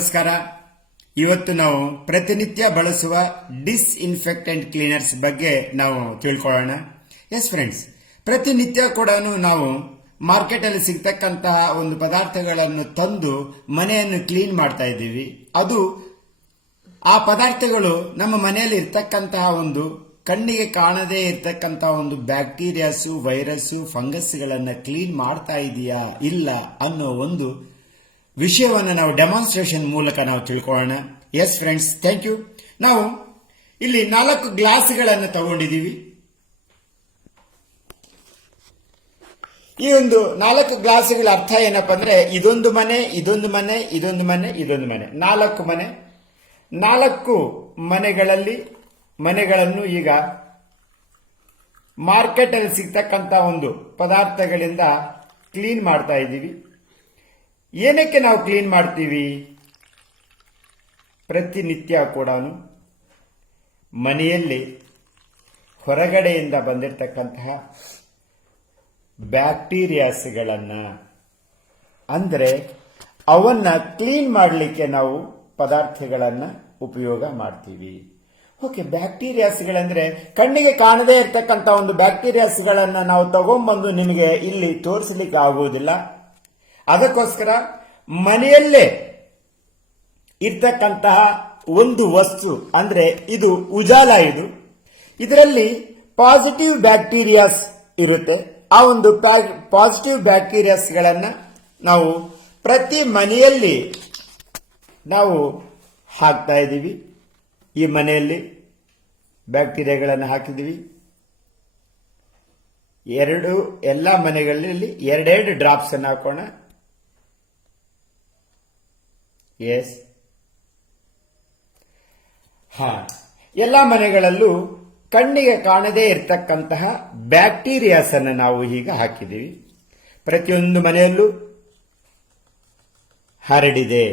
ನಮಸ್ಕಾರ. ಇವತ್ತು ನಾವು ಪ್ರತಿನಿತ್ಯ ಬಳಸುವ ಡಿಸ್ಇನ್ಫೆಕ್ಟೆಂಟ್ ಕ್ಲೀನರ್ಸ್ ಬಗ್ಗೆ ನಾವು ತಿಳ್ಕೊಳ್ಳೋಣ. ಎಸ್ ಫ್ರೆಂಡ್ಸ್, ಪ್ರತಿನಿತ್ಯ ಕೂಡ ನಾವು ಮಾರ್ಕೆಟ್ ಅಲ್ಲಿ ಸಿಗ್ತಕ್ಕಂತಹ ಒಂದು ಪದಾರ್ಥಗಳನ್ನು ತಂದು ಮನೆಯನ್ನು ಕ್ಲೀನ್ ಮಾಡ್ತಾ ಇದ್ದೀವಿ. ಅದು ಆ ಪದಾರ್ಥಗಳು ನಮ್ಮ ಮನೆಯಲ್ಲಿ ಇರ್ತಕ್ಕಂತಹ ಒಂದು ಕಣ್ಣಿಗೆ ಕಾಣದೇ ಇರ್ತಕ್ಕಂತಹ ಒಂದು ಬ್ಯಾಕ್ಟೀರಿಯಾಸು, ವೈರಸ್, ಫಂಗಸ್ಗಳನ್ನು ಕ್ಲೀನ್ ಮಾಡ್ತಾ ಇದೆಯಾ ಇಲ್ಲ ಅನ್ನೋ ಒಂದು ವಿಷಯವನ್ನು ನಾವು ಡೆಮಾನ್ಸ್ಟ್ರೇಷನ್ ಮೂಲಕ ನಾವು ತಿಳ್ಕೊಳ್ಳೋಣ. Yes friends, thank you. ನಾವು ಇಲ್ಲಿ 4 ಗ್ಲಾಸ್ಗಳನ್ನು ತಗೊಂಡಿದ್ದೀವಿ. ಈ ಒಂದು 4 ಗ್ಲಾಸ್ಗಳ ಅರ್ಥ ಏನಪ್ಪಾ ಅಂದ್ರೆ, ಇದೊಂದು ಮನೆ, ಇದೊಂದು ಮನೆ, ಇದೊಂದು ಮನೆ, ಇದೊಂದು ಮನೆ, 4 ಮನೆ. 4 ಮನೆಗಳನ್ನು ಈಗ ಮಾರ್ಕೆಟ್ ಅಲ್ಲಿ ಸಿಗ್ತಕ್ಕಂತ ಒಂದು ಪದಾರ್ಥಗಳಿಂದ ಕ್ಲೀನ್ ಮಾಡ್ತಾ ಇದ್ದೀವಿ. ಏನಕ್ಕೆ ನಾವು ಕ್ಲೀನ್ ಮಾಡ್ತೀವಿ? ಪ್ರತಿನಿತ್ಯ ಕೂಡ ಮನೆಯಲ್ಲಿ ಹೊರಗಡೆಯಿಂದ ಬಂದಿರತಕ್ಕಂತಹ ಬ್ಯಾಕ್ಟೀರಿಯಾಸ್ಗಳನ್ನ ಅಂದ್ರೆ ಅವನ್ನ ಕ್ಲೀನ್ ಮಾಡಲಿಕ್ಕೆ ನಾವು ಪದಾರ್ಥಗಳನ್ನ ಉಪಯೋಗ ಮಾಡ್ತೀವಿ. ಓಕೆ, ಬ್ಯಾಕ್ಟೀರಿಯಾಸ್ಗಳಂದ್ರೆ ಕಣ್ಣಿಗೆ ಕಾಣದೇ ಇರತಕ್ಕಂತ ಒಂದು ಬ್ಯಾಕ್ಟೀರಿಯಾಸ್ಗಳನ್ನ ನಾವು ತಗೊಂಡ್ಬಂದು ನಿಮಗೆ ಇಲ್ಲಿ ತೋರಿಸಲಿಕ್ಕೆ ಆಗುವುದಿಲ್ಲ. ಅದಕ್ಕೋಸ್ಕರ ಮನೆಯಲ್ಲೇ ಇರ್ತಕ್ಕಂತಹ ಒಂದು ವಸ್ತು ಅಂದ್ರೆ ಇದು ಉಜಾಲ. ಇದರಲ್ಲಿ ಪಾಸಿಟಿವ್ ಬ್ಯಾಕ್ಟೀರಿಯಾಸ್ ಇರುತ್ತೆ. ಆ ಒಂದು ಪಾಸಿಟಿವ್ ಬ್ಯಾಕ್ಟೀರಿಯಾಸ್ಗಳನ್ನ ನಾವು ಪ್ರತಿ ಮನೆಯಲ್ಲಿ ನಾವು ಹಾಕ್ತಾ ಇದ್ದೀವಿ. ಈ ಮನೆಯಲ್ಲಿ ಬ್ಯಾಕ್ಟೀರಿಯಾಗಳನ್ನು ಹಾಕಿದ್ದೀವಿ. ಎಲ್ಲ ಮನೆಗಳಲ್ಲಿ 2 ಡ್ರಾಪ್ಸ್ ಅನ್ನು ಹಾಕೋಣ. ಎಸ್, ಎಲ್ಲ ಮನೆಗಳಲ್ಲೂ ಕಣ್ಣಿಗೆ ಕಾಣದೇ ಇರತಕ್ಕಂತಹ ಬ್ಯಾಕ್ಟೀರಿಯಾಸ್ ಅನ್ನು ನಾವು ಈಗ ಹಾಕಿದ್ದೀವಿ. ಪ್ರತಿಯೊಂದು ಮನೆಯಲ್ಲೂ ಹರಡಿದೆ.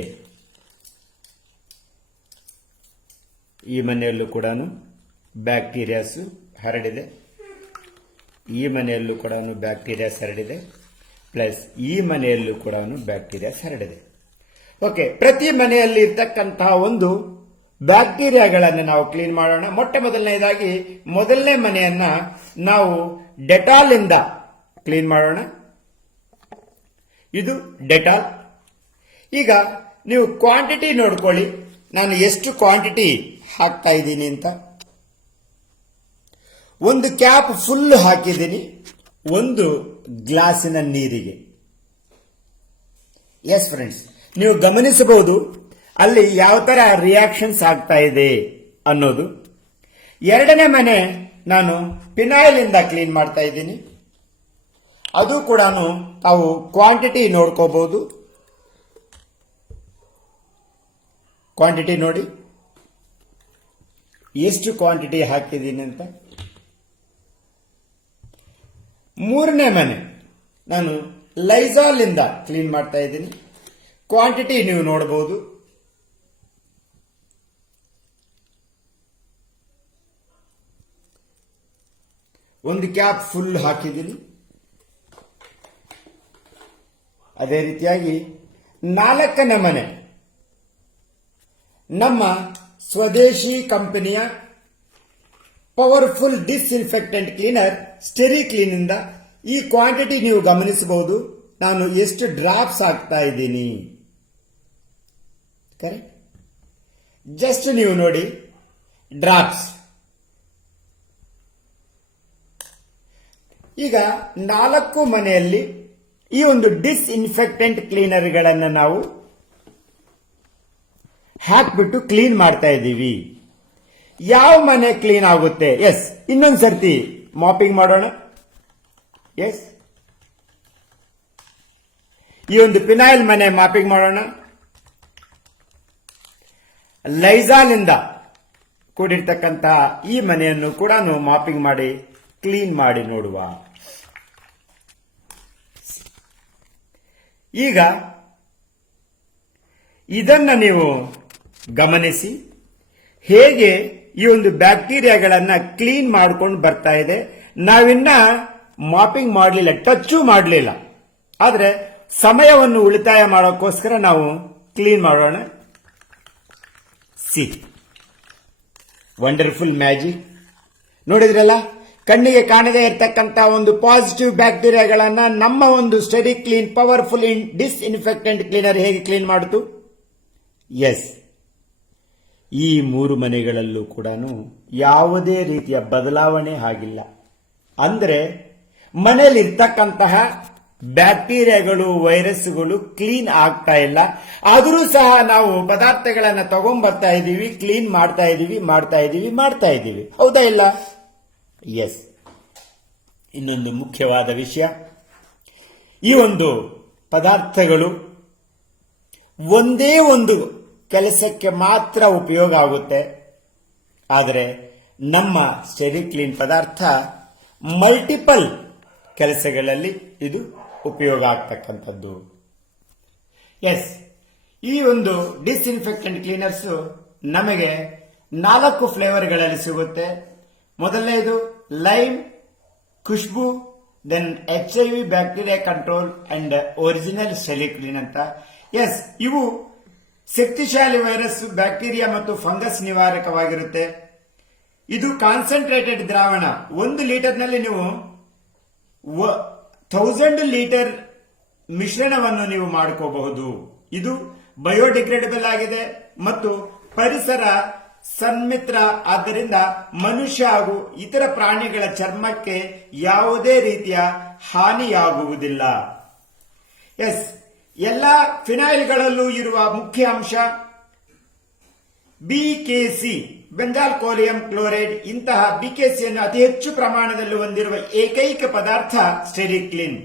ಈ ಮನೆಯಲ್ಲೂ ಕೂಡ ಬ್ಯಾಕ್ಟೀರಿಯಾಸ್ ಹರಡಿದೆ. ಈ ಮನೆಯಲ್ಲೂ ಕೂಡ ಬ್ಯಾಕ್ಟೀರಿಯಾಸ್ ಹರಡಿದೆ. ಪ್ಲಸ್ ಈ ಮನೆಯಲ್ಲೂ ಕೂಡ ಬ್ಯಾಕ್ಟೀರಿಯಾಸ್ ಹರಡಿದೆ. ಓಕೆ, ಪ್ರತಿ ಮನೆಯಲ್ಲಿ ಇರ್ತಕ್ಕಂತಹ ಒಂದು ಬ್ಯಾಕ್ಟೀರಿಯಾಗಳನ್ನು ನಾವು ಕ್ಲೀನ್ ಮಾಡೋಣ. ಮೊಟ್ಟ ಮೊದಲನೇದಾಗಿ ಮೊದಲನೇ ಮನೆಯನ್ನ ನಾವು ಡೆಟಾಲ್ ಇಂದ ಕ್ಲೀನ್ ಮಾಡೋಣ. ಇದು ಡೆಟಾಲ್. ಈಗ ನೀವು ಕ್ವಾಂಟಿಟಿ ನೋಡ್ಕೊಳ್ಳಿ, ನಾನು ಎಷ್ಟು ಕ್ವಾಂಟಿಟಿ ಹಾಕ್ತಾ ಇದ್ದೀನಿ ಅಂತ. ಒಂದು ಕ್ಯಾಪ್ ಫುಲ್ ಹಾಕಿದ್ದೀನಿ ಒಂದು ಗ್ಲಾಸಿನ ನೀರಿಗೆ. ಎಸ್ ಫ್ರೆಂಡ್ಸ್, ನೀವು ಗಮನಿಸಬಹುದು ಅಲ್ಲಿ ಯಾವ ತರ ರಿಯಾಕ್ಷನ್ಸ್ ಆಗ್ತಾ ಇದೆ ಅನ್ನೋದು. ಎರಡನೇ ಮನೆ ನಾನು ಪಿನಾಯಿಲ್ ಇಂದ ಕ್ಲೀನ್ ಮಾಡ್ತಾ ಇದ್ದೀನಿ. ಅದು ಕೂಡ ತಾವು ಕ್ವಾಂಟಿಟಿ ನೋಡ್ಕೋಬಹುದು. ಕ್ವಾಂಟಿಟಿ ನೋಡಿ ಎಷ್ಟು ಕ್ವಾಂಟಿಟಿ ಹಾಕಿದ್ದೀನಿ ಅಂತ. ಮೂರನೇ ಮನೆ ನಾನು ಲೈಜಾಲ್ ಇಂದ ಕ್ಲೀನ್ ಮಾಡ್ತಾ ಇದ್ದೀನಿ. ಕ್ವಾಂಟಿಟಿ ನೀವು ನೋಡಬಹುದು. ಒಂದು ಕ್ಯಾಪ್ ಫುಲ್ ಹಾಕಿದ್ದೀನಿ. ಅದೇ ರೀತಿಯಾಗಿ 4ನೇ ಮನೆ ನಮ್ಮ ಸ್ವದೇಶಿ ಕಂಪನಿಯ ಪವರ್ಫುಲ್ ಡಿಸ್ಇನ್ಫೆಕ್ಟೆಂಟ್ ಕ್ಲೀನರ್ ಸ್ಟೆರಿ ಕ್ಲೀನ್ ಇಂದ ಈ ಕ್ವಾಂಟಿಟಿ ನೀವು ಗಮನಿಸಬಹುದು. ನಾನು ಎಷ್ಟು ಡ್ರಾಪ್ಸ್ ಹಾಕ್ತಾ ಇದ್ದೀನಿ. ಕರೆಕ್ಟ್, ಜಸ್ಟ್ ನೀವು ನೋಡಿ ಡ್ರಾಪ್ಸ್. ಈಗ 4 ಮನೆಯಲ್ಲಿ ಈ ಒಂದು ಡಿಸ್ಇನ್ಫೆಕ್ಟೆಂಟ್ ಕ್ಲೀನರ್ಗಳನ್ನು ನಾವು ಹಾಕ್ಬಿಟ್ಟು ಕ್ಲೀನ್ ಮಾಡ್ತಾ ಇದ್ದೀವಿ. ಯಾವ ಮನೆ ಕ್ಲೀನ್ ಆಗುತ್ತೆ? ಎಸ್, ಇನ್ನೊಂದು ಸರ್ತಿ ಮಾಪಿಂಗ್ ಮಾಡೋಣ. ಎಸ್, ಈ ಒಂದು ಪಿನಾಯಿಲ್ ಮನೆ ಮಾಪಿಂಗ್ ಮಾಡೋಣ. ಲೈಜಾಲ್ ಇಂದ ಕೂಡಿರ್ತಕ್ಕಂತಹ ಈ ಮನೆಯನ್ನು ಕೂಡ ಮಾಪಿಂಗ್ ಮಾಡಿ ಕ್ಲೀನ್ ಮಾಡಿ ನೋಡುವ. ಈಗ ಇದನ್ನ ನೀವು ಗಮನಿಸಿ ಹೇಗೆ ಈ ಒಂದು ಬ್ಯಾಕ್ಟೀರಿಯಾಗಳನ್ನ ಕ್ಲೀನ್ ಮಾಡ್ಕೊಂಡು ಬರ್ತಾ ಇದೆ. ನಾವಿನ್ನ ಮಾಪಿಂಗ್ ಮಾಡಲಿಲ್ಲ, ಟಚ್ಚು ಮಾಡಲಿಲ್ಲ. ಆದ್ರೆ ಸಮಯವನ್ನು ಉಳಿತಾಯ ಮಾಡೋಕ್ಕೋಸ್ಕರ ನಾವು ಕ್ಲೀನ್ ಮಾಡೋಣ. C wonderful magic. ನೋಡಿದ್ರಲ್ಲ, ಕಣ್ಣಿಗೆ ಕಾಣದೇ ಇರತಕ್ಕಂತ ಒಂದು ಪಾಸಿಟಿವ್ ಬ್ಯಾಕ್ಟೀರಿಯಾಗಳನ್ನ ನಮ್ಮ ಒಂದು study clean powerful disinfectant cleaner ಹೇಗೆ ಕ್ಲೀನ್ ಮಾಡಿತು. ಎಸ್, ಈ 3 ಮನೆಗಳಲ್ಲೂ ಕೂಡ ಯಾವುದೇ ರೀತಿಯ ಬದಲಾವಣೆ ಆಗಿಲ್ಲ. ಅಂದ್ರೆ ಮನೆಯಲ್ಲಿರ್ತಕ್ಕಂತಹ ಬ್ಯಾಕ್ಟೀರಿಯಾಗಳು, ವೈರಸ್ಗಳು ಕ್ಲೀನ್ ಆಗ್ತಾ ಇಲ್ಲ. ಆದರೂ ಸಹ ನಾವು ಪದಾರ್ಥಗಳನ್ನ ತಗೊಂಡ್ಬರ್ತಾ ಇದ್ದೀವಿ, ಕ್ಲೀನ್ ಮಾಡ್ತಾ ಇದ್ದೀವಿ. ಹೌದಾ ಇಲ್ಲ? ಎಸ್. ಇನ್ನೊಂದು ಮುಖ್ಯವಾದ ವಿಷಯ, ಈ ಒಂದು ಪದಾರ್ಥಗಳು ಒಂದೇ ಒಂದು ಕೆಲಸಕ್ಕೆ ಮಾತ್ರ ಉಪಯೋಗ ಆಗುತ್ತೆ. ಆದರೆ ನಮ್ಮ ಸ್ಟೆರಿ ಕ್ಲೀನ್ ಪದಾರ್ಥ ಮಲ್ಟಿಪಲ್ ಕೆಲಸಗಳಲ್ಲಿ ಇದು ಉಪಯೋಗ ಆಗ್ತಕ್ಕಂಥದ್ದು. ಎಸ್, ಈ ಒಂದು ಡಿಸ್ಇನ್ಫೆಕ್ಟೆಂಟ್ ಕ್ಲೀನರ್ಸ್ ನಮಗೆ 4 ಫ್ಲೇವರ್ಗಳಲ್ಲಿ ಸಿಗುತ್ತೆ. ಮೊದಲನೇದು ಲೈಮ್, ಖುಷ್ಬು, then HIV bacteria control and original steri clean ಅಂತ. ಎಸ್, ಇವು ಶಕ್ತಿಶಾಲಿ ವೈರಸ್, ಬ್ಯಾಕ್ಟೀರಿಯಾ ಮತ್ತು ಫಂಗಸ್ ನಿವಾರಕವಾಗಿರುತ್ತೆ. ಇದು ಕಾನ್ಸಂಟ್ರೇಟೆಡ್ ದ್ರಾವಣ. 1 ಲೀಟರ್ನಲ್ಲಿ ನೀವು 1000 ಲೀಟರ್ ಮಿಶ್ರಣವನ್ನು ನೀವು ಮಾಡ್ಕೋಬಹುದು. ಇದು ಬಯೋಡಿಗ್ರೇಡಬಲ್ ಆಗಿದೆ ಮತ್ತು ಪರಿಸರ ಸನ್ಮಿತ್ರ. ಆದ್ದರಿಂದ ಮನುಷ್ಯ ಹಾಗೂ ಇತರ ಪ್ರಾಣಿಗಳ ಚರ್ಮಕ್ಕೆ ಯಾವುದೇ ರೀತಿಯ ಹಾನಿಯಾಗುವುದಿಲ್ಲ. ಎಸ್, ಎಲ್ಲಾ ಫಿನೈಲ್ಗಳಲ್ಲೂ ಇರುವ ಮುಖ್ಯ ಅಂಶ BKC, ಬೆಂಜಾಲ್ ಕೋಲಿಯಂ ಕ್ಲೋರೈಡ್. ಇಂತಹ BKCಯನ್ನು ಅತಿ ಹೆಚ್ಚು ಪ್ರಮಾಣದಲ್ಲಿ ಹೊಂದಿರುವ ಏಕೈಕ ಪದಾರ್ಥ ಸ್ಟೆರಿ ಕ್ಲೀನ್.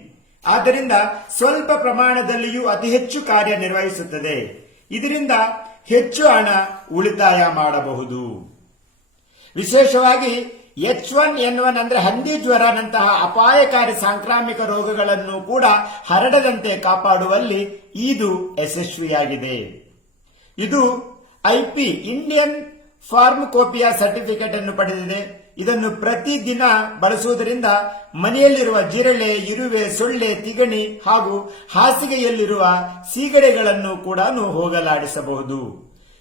ಆದ್ದರಿಂದ ಸ್ವಲ್ಪ ಪ್ರಮಾಣದಲ್ಲಿಯೂ ಅತಿ ಹೆಚ್ಚು ಕಾರ್ಯನಿರ್ವಹಿಸುತ್ತದೆ. ಇದರಿಂದ ಹೆಚ್ಚು ಹಣ ಉಳಿತಾಯ ಮಾಡಬಹುದು. ವಿಶೇಷವಾಗಿ H1N1 ಅಂದ್ರೆ ಹಂದಿ ಜ್ವರನಂತಹ ಅಪಾಯಕಾರಿ ಸಾಂಕ್ರಾಮಿಕ ರೋಗಗಳನ್ನು ಕೂಡ ಹರಡದಂತೆ ಕಾಪಾಡುವಲ್ಲಿ ಇದು ಯಶಸ್ವಿಯಾಗಿದೆ. ಇದು IP ಇಂಡಿಯನ್ ಫಾರ್ಮಕೋಪಿಯಾ ಸರ್ಟಿಫಿಕೇಟ್ ಅನ್ನು ಪಡೆದಿದೆ. ಇದನ್ನು ಪ್ರತಿದಿನ ಬಳಸುವುದರಿಂದ ಮನೆಯಲ್ಲಿರುವ ಜಿರಳೆ, ಇರುವೆ, ಸೊಳ್ಳೆ, ತಿಗಣಿ ಹಾಗೂ ಹಾಸಿಗೆಯಲ್ಲಿರುವ ಸೀಗಡೆಗಳನ್ನು ಕೂಡ ಹೋಗಲಾಡಿಸಬಹುದು.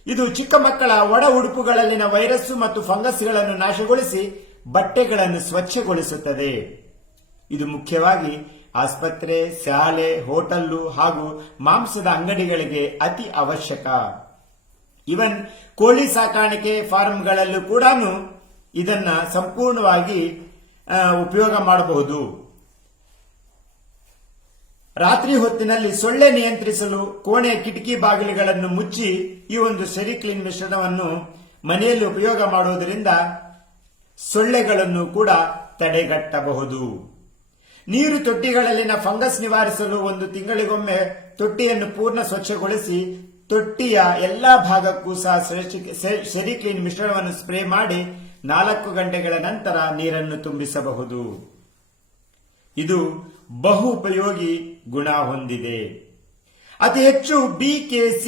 ಇದು ಚಿಕ್ಕ ಮಕ್ಕಳ ಒಳ ಉಡುಪುಗಳಲ್ಲಿನ ವೈರಸ್ಸು ಮತ್ತು ಫಂಗಸ್ಗಳನ್ನು ನಾಶಗೊಳಿಸಿ ಬಟ್ಟೆಗಳನ್ನು ಸ್ವಚ್ಛಗೊಳಿಸುತ್ತದೆ. ಇದು ಮುಖ್ಯವಾಗಿ ಆಸ್ಪತ್ರೆ, ಶಾಲೆ, ಹೋಟೆಲ್ಲು ಹಾಗೂ ಮಾಂಸದ ಅಂಗಡಿಗಳಿಗೆ ಅತಿ ಅವಶ್ಯಕ. ಇವನ್ ಕೋಳಿ ಸಾಕಾಣಿಕೆ ಫಾರ್ಮ್ಗಳಲ್ಲೂ ಕೂಡ ಇದನ್ನ ಸಂಪೂರ್ಣವಾಗಿ ಉಪಯೋಗ ಮಾಡಬಹುದು. ರಾತ್ರಿ ಹೊತ್ತಿನಲ್ಲಿ ಸೊಳ್ಳೆ ನಿಯಂತ್ರಿಸಲು ಕೋಣೆ ಕಿಟಕಿ ಬಾಗಿಲುಗಳನ್ನು ಮುಚ್ಚಿ ಈ ಒಂದು ಸ್ಟೆರಿ ಕ್ಲೀನ್ ಮಿಶ್ರಣವನ್ನು ಮನೆಯಲ್ಲಿ ಉಪಯೋಗ ಮಾಡುವುದರಿಂದ ಸೊಳ್ಳೆಗಳನ್ನು ಕೂಡ ತಡೆಗಟ್ಟಬಹುದು. ನೀರು ತೊಟ್ಟಿಗಳಲ್ಲಿನ ಫಂಗಸ್ ನಿವಾರಿಸಲು 1 ತಿಂಗಳಿಗೊಮ್ಮೆ ತೊಟ್ಟಿಯನ್ನು ಪೂರ್ಣ ಸ್ವಚ್ಛಗೊಳಿಸಿ ತೊಟ್ಟಿಯ ಎಲ್ಲಾ ಭಾಗಕ್ಕೂ ಸಹ ಸ್ಟೆರಿ ಕ್ಲೀನ್ ಮಿಶ್ರಣವನ್ನು ಸ್ಪ್ರೇ ಮಾಡಿ 4 ಗಂಟೆಗಳ ನಂತರ ನೀರನ್ನು ತುಂಬಿಸಬಹುದು. ಇದು ಬಹು ಉಪಯೋಗಿ ಗುಣ ಹೊಂದಿದೆ. ಅತಿ ಹೆಚ್ಚು BKC,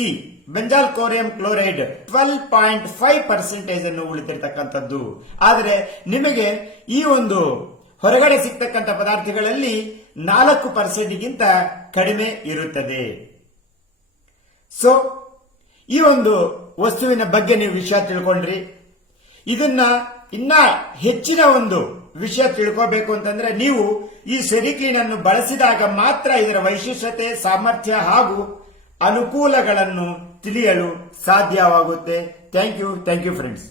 ಬೆಂಜಾಲ್ ಕೋಲಿಯಂ ಕ್ಲೋರೈಡ್ 12.5% ಅನ್ನು ಉಳಿತಿರ್ತಕ್ಕಂಥದ್ದು. ಆದರೆ ನಿಮಗೆ ಈ ಒಂದು ಹೊರಗಡೆ ಸಿಗ್ತಕ್ಕಂಥ ಪದಾರ್ಥಗಳಲ್ಲಿ 4% ಗಿಂತ ಕಡಿಮೆ ಇರುತ್ತದೆ. ಸೊ ಈ ಒಂದು ವಸ್ತುವಿನ ಬಗ್ಗೆ ನೀವು ವಿಷಯ ತಿಳ್ಕೊಂಡ್ರಿ. ಇದನ್ನ ಇನ್ನ ಹೆಚ್ಚಿನ ಒಂದು ವಿಷಯ ತಿಳ್ಕೋಬೇಕು ಅಂತಂದ್ರೆ ನೀವು ಈ ಸ್ಟೆರಿ ಕ್ಲೀನ್ ಅನ್ನು ಬಳಸಿದಾಗ ಮಾತ್ರ ಇದರ ವೈಶಿಷ್ಟ್ಯತೆ, ಸಾಮರ್ಥ್ಯ ಹಾಗೂ ಅನುಕೂಲಗಳನ್ನು ತಿಳಿಯಲು ಸಾಧ್ಯವಾಗುತ್ತೆ. Thank you friends.